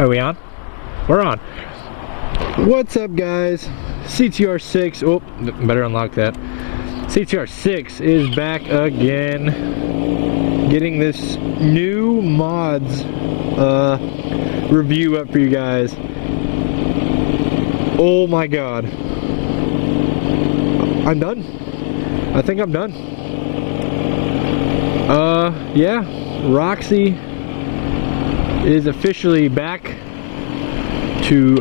Are we on? We're on. What's up, guys? CTR6. Oh, better unlock that. CTR6 is back again. Getting this new mods review up for you guys. Oh my god. I'm done. I think I'm done. Yeah. Roxxi is officially back to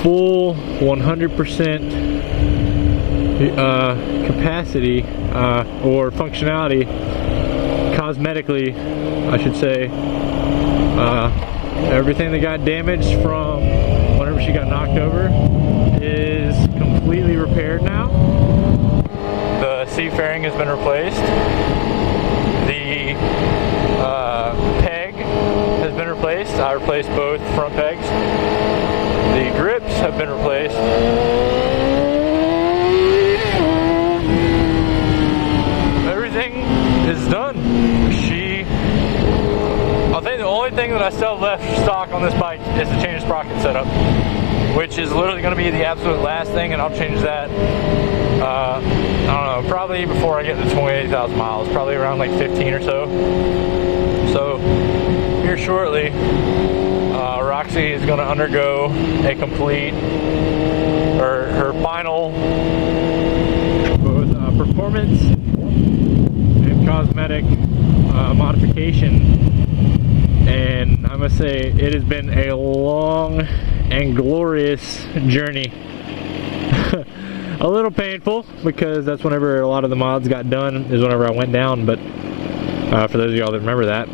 full 100% capacity or functionality, cosmetically I should say. Everything that got damaged from whenever she got knocked over is completely repaired now. The seat fairing has been replaced. The peg has been replaced. I replaced both front pegs. The grips have been replaced. Everything is done. I think the only thing that I still have left stock on this bike is the chain and sprocket setup, which is literally going to be the absolute last thing, and I'll change that, I don't know, probably before I get to 28,000 miles, probably around like 15 or so. So here shortly, Roxxi is going to undergo a complete, or her final, both performance and cosmetic modification. And I must say, it has been a long and glorious journey. A little painful, because that's whenever a lot of the mods got done, is whenever I went down, but for those of y'all that remember that.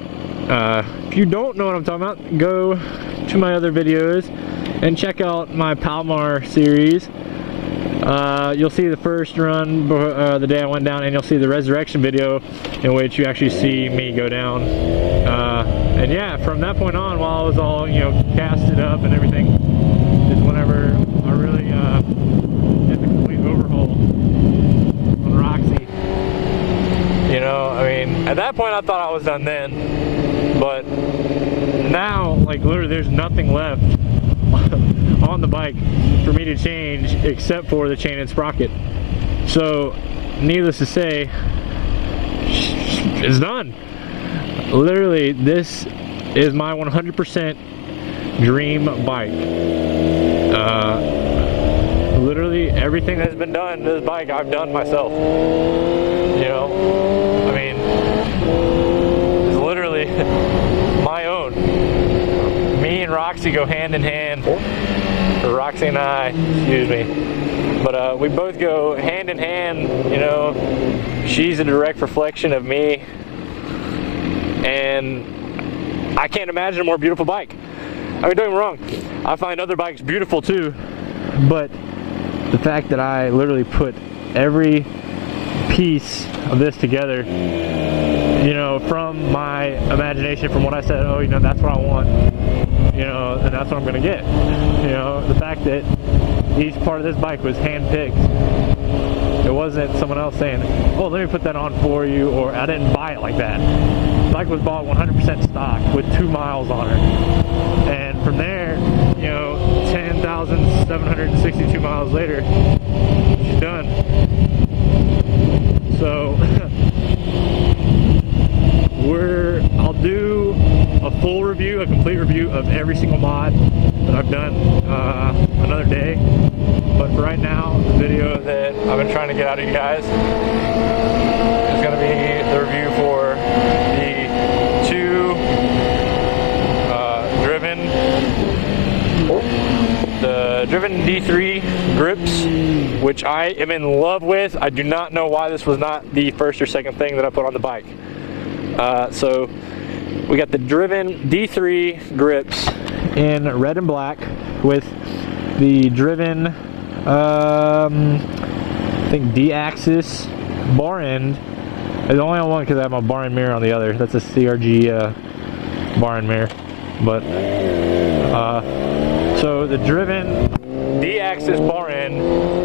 If you don't know what I'm talking about, go to my other videos and check out my Palomar series. You'll see the first run the day I went down, and you'll see the resurrection video in which you actually see me go down. And yeah, from that point on, while I was all, you know, casted up and everything, is whenever I really did the complete overhaul on Roxxi. You know, I mean, at that point I thought I was done then, but now, like, literally there's nothing left on the bike for me to change except for the chain and sprocket. So needless to say, it's done. Literally, this is my 100% dream bike. Literally everything that's been done to this bike, I've done myself. You know, I mean, it's literally my own. Me and Roxxi go hand in hand. Or Roxxi and I, excuse me. But we both go hand in hand, you know. She's a direct reflection of me. And I can't imagine a more beautiful bike. I mean, don't get me wrong, I find other bikes beautiful too, but the fact that I literally put every piece of this together, you know, from my imagination, from what I said, oh, you know, that's what I want, you know, and that's what I'm gonna get. You know, the fact that each part of this bike was hand-picked. It wasn't someone else saying, oh, let me put that on for you, or I didn't buy it like that. The bike was bought 100% stock with 2 miles on her. And from there, you know, 10,762 miles later, she's done. So, I'll do a full review, a complete review of every single mod that I've done another day. But for right now, the video that I've been trying to get out of you guys is going to be the review for the two driven D3 grips, which I am in love with. I do not know why this was not the first or second thing that I put on the bike. So we got the driven D3 grips in red and black with the driven I think D-axis bar end. It's only on one because I have my bar and mirror on the other. That's a CRG bar and mirror. But so the driven D-axis bar end,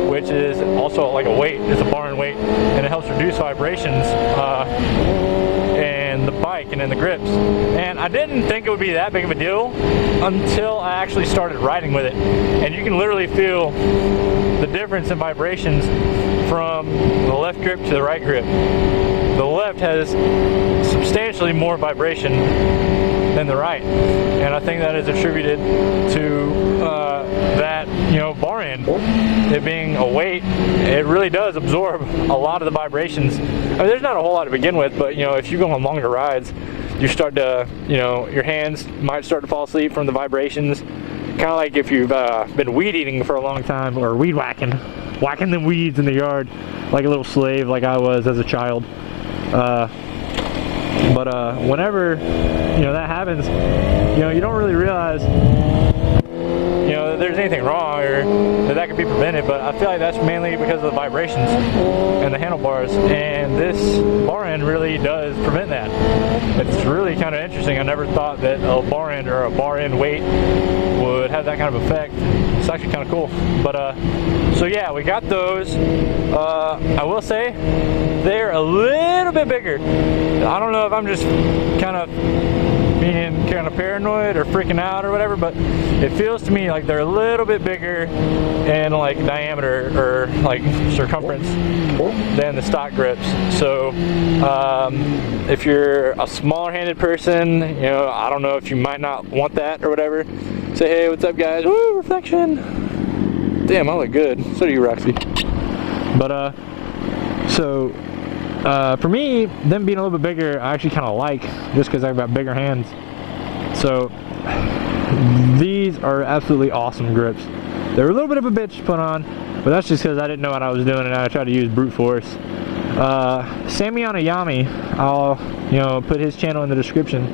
which is also like a weight, it's a bar and weight, and it helps reduce vibrations. And the bike working in the grips. And I didn't think it would be that big of a deal until I actually started riding with it. And you can literally feel the difference in vibrations from the left grip to the right grip. The left has substantially more vibration than the right, and I think that is attributed to that, you know, bar end, it being a weight. It really does absorb a lot of the vibrations. I mean, there's not a whole lot to begin with, but you know, if you go on longer rides, you start to, you know, your hands might start to fall asleep from the vibrations. Kind of like if you've been weed eating for a long time, or weed whacking the weeds in the yard like a little slave, like I was as a child. But whenever, you know, that happens, you know, you don't really realize, you know, that there's anything wrong or that could be prevented. But I feel like that's mainly because of the vibrations and the handlebars, and this bar end really does prevent that. It's really kind of interesting. I never thought that a bar end or a bar end weight would have that kind of effect. It's actually kind of cool. But so yeah, we got those. I will say they're a little bit bigger. I don't know if I'm just kind of being kind of paranoid or freaking out or whatever, but it feels to me like they're a little bit bigger in like diameter or like circumference than the stock grips. So if you're a smaller handed person, you know, I don't know if you might not want that or whatever. Say, hey, what's up guys? Woo, reflection. Damn, I look good. So do you, Roxy. But so for me, them being a little bit bigger, I actually kind of like, just because I've got bigger hands. So these are absolutely awesome grips. They're a little bit of a bitch to put on, but that's just because I didn't know what I was doing and I tried to use brute force. SammyOnAYammi, I'll, you know, put his channel in the description.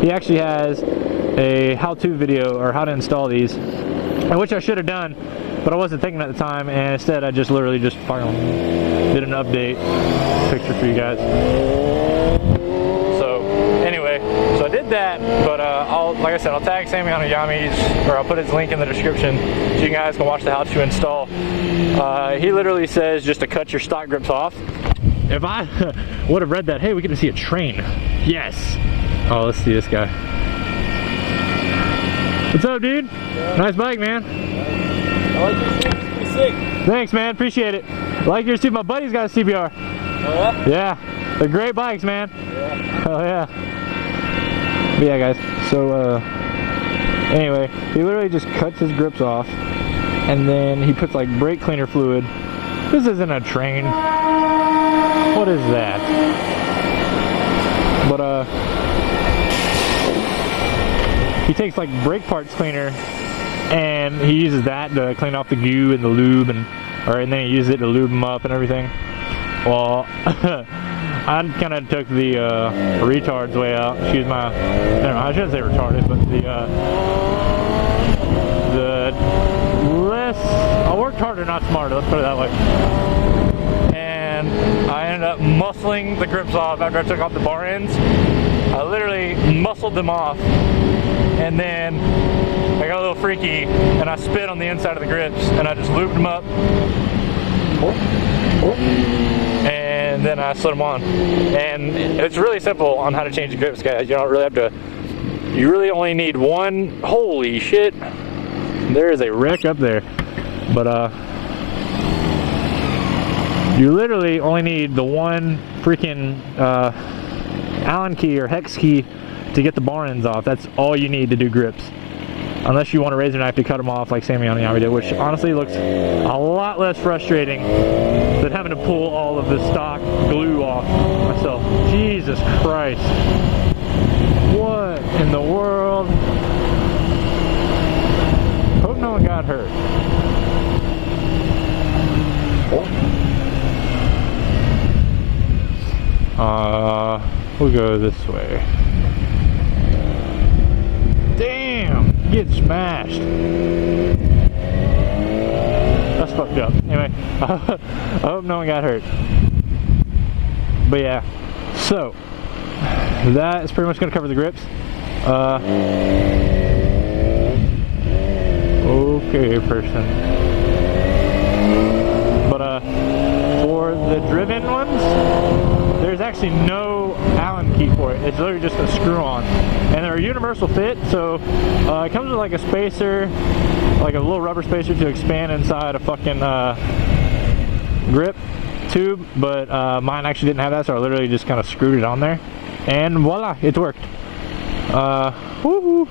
He actually has a how-to video or how to install these, which I should have done, but I wasn't thinking at the time, and instead I just literally just did an update picture for you guys. So anyway, so I did that, but like I said, I'll tag SammyOnAYammi's, or I'll put his link in the description so you guys can watch the how to install. He literally says just to cut your stock grips off. If I would have read that, hey, we get to see a train. Yes. Oh, let's see this guy. What's up, dude? Yeah. Nice bike, man. I like yours too. It's pretty sick. Thanks, man. Appreciate it. I like yours too. My buddy's got a CBR. Oh, yeah? Yeah. They're great bikes, man. Yeah. Hell yeah. But yeah, guys. So, anyway, he literally just cuts his grips off, and then he puts like brake cleaner fluid. This isn't a train. What is that? But, he takes like brake parts cleaner and he uses that to clean off the goo and the lube, and then he uses it to lube them up and everything. Well, I kind of took the retard's way out. Excuse my, I shouldn't say retarded, but the less, I worked harder, not smarter, let's put it that way. And I ended up muscling the grips off after I took off the bar ends. I literally muscled them off, and then I got a little freaky and I spit on the inside of the grips and I just lubed them up, and then I slid them on. And it's really simple on how to change the grips, guys. You don't really have to, you really only need one. Holy shit, there is a wreck up there. But you literally only need the one freaking Allen key or hex key to get the bar ends off. That's all you need to do grips, unless you want a razor knife to cut them off like SammyOnAYammi did, which honestly looks a lot less frustrating than having to pull all of the stock glue off myself. Jesus Christ, what in the world? Hope no one got hurt. We'll go this way. Damn, get smashed. That's fucked up. Anyway, I hope no one got hurt. But yeah, so that is pretty much going to cover the grips. Okay, person. But for the driven ones, there's actually no Allen key for it. It's literally just a screw-on, and they're a universal fit. So it comes with like a spacer, like a little rubber spacer to expand inside a fucking grip tube. But mine actually didn't have that, so I literally just kind of screwed it on there, and voila, it's worked. Woohoo!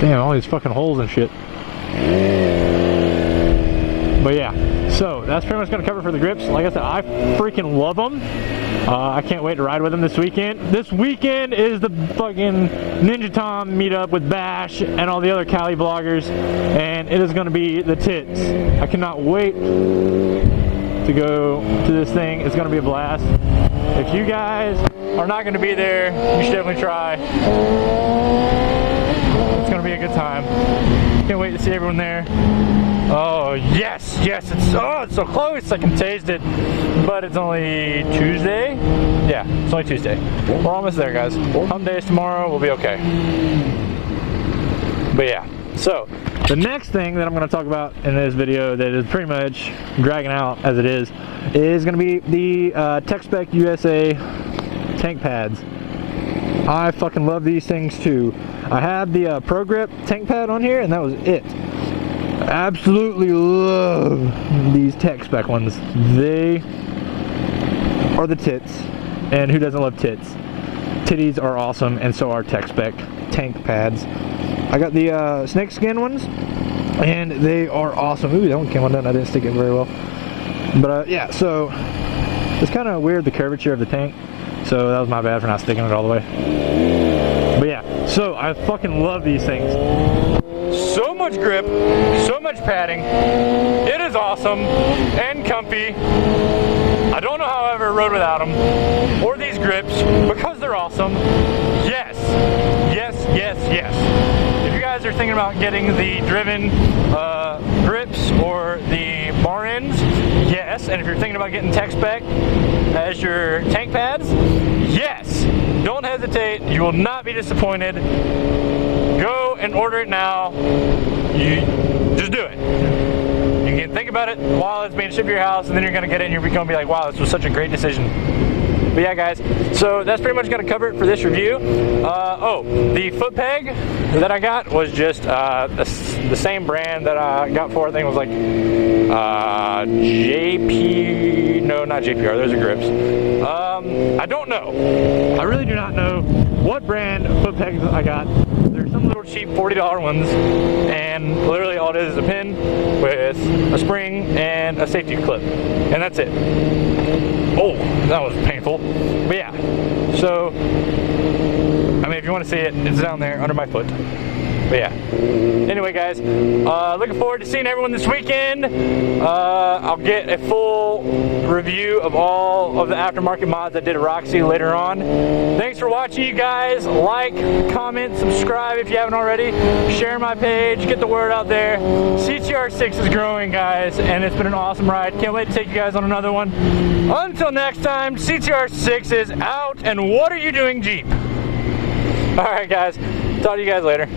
Damn, all these fucking holes and shit. But yeah, so that's pretty much going to cover it for the grips. Like I said, I freaking love them. I can't wait to ride with them this weekend. This weekend is the fucking Ninja Tom meetup with Bash and all the other Cali vloggers, and it is going to be the tits. I cannot wait to go to this thing. It's going to be a blast. If you guys are not going to be there, you should definitely try. It's going to be a good time. Can't wait to see everyone there. Oh yes, yes, it's so close. I can taste it, but it's only Tuesday. Yeah, it's only Tuesday. We're almost there, guys. Hump days tomorrow. We'll be okay. But yeah, so the next thing that I'm going to talk about in this video that is pretty much dragging out as it is going to be the Tech Spec USA tank pads. I fucking love these things too. I had the Pro Grip tank pad on here, and that was it. Absolutely love these Tech Spec ones. They are the tits, and who doesn't love tits? Titties are awesome, and so are Tech Spec tank pads. I got the snake skin ones, and they are awesome. Ooh, that one came undone. I didn't stick it very well. But yeah, so it's kind of weird, the curvature of the tank, so that was my bad for not sticking it all the way. But yeah, so I fucking love these things. So much grip, so much padding. It is awesome and comfy. I don't know how I ever rode without them, or these grips, because they're awesome. Yes, yes, yes, yes. If you guys are thinking about getting the driven grips or the bar ends, yes. And if you're thinking about getting Tech Spec as your tank pads, yes. Don't hesitate. You will not be disappointed. Go and order it now. You just do it. You can think about it while it's being shipped to your house, and then you're gonna get it and you're gonna be like, wow, this was such a great decision. But yeah, guys, so that's pretty much gonna cover it for this review. The foot peg that I got was just the same brand that I got for, I think it was like JP, no, not JPR, those are grips. I don't know. I really do not know what brand foot pegs I got. There's some little cheap $40 ones, and literally all it is a pin with a spring and a safety clip, and that's it. Oh, that was painful. But yeah, so, I mean, if you want to see it, it's down there under my foot. But yeah. Anyway, guys, looking forward to seeing everyone this weekend. I'll get a full review of all of the aftermarket mods I did at Roxxi later on. Thanks for watching, you guys. Like, comment, subscribe if you haven't already. Share my page, get the word out there. CTR6 is growing, guys, and it's been an awesome ride. Can't wait to take you guys on another one. Until next time, CTR6 is out, and what are you doing, Jeep? All right, guys. Talk to you guys later.